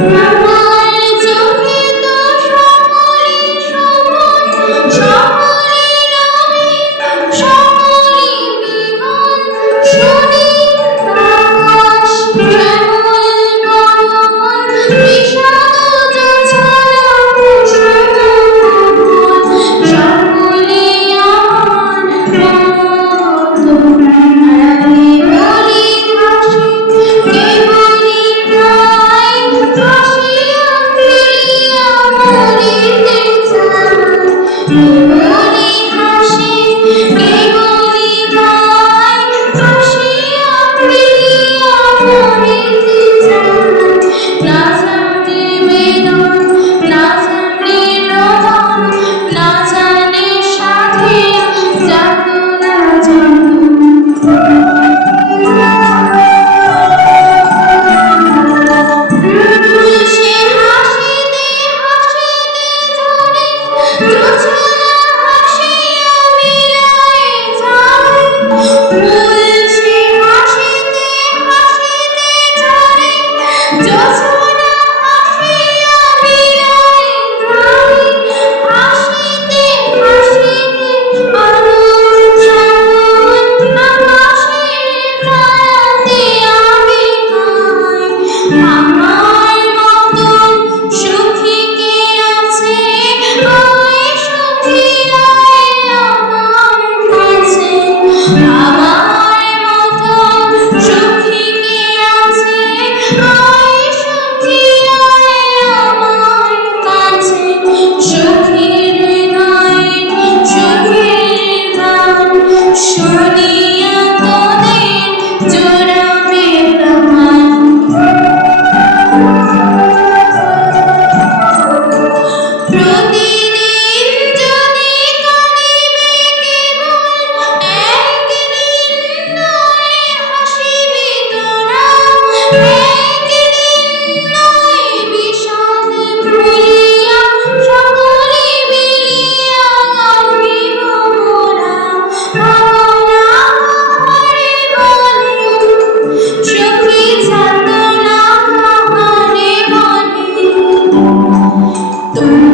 Yeah. people Thank you.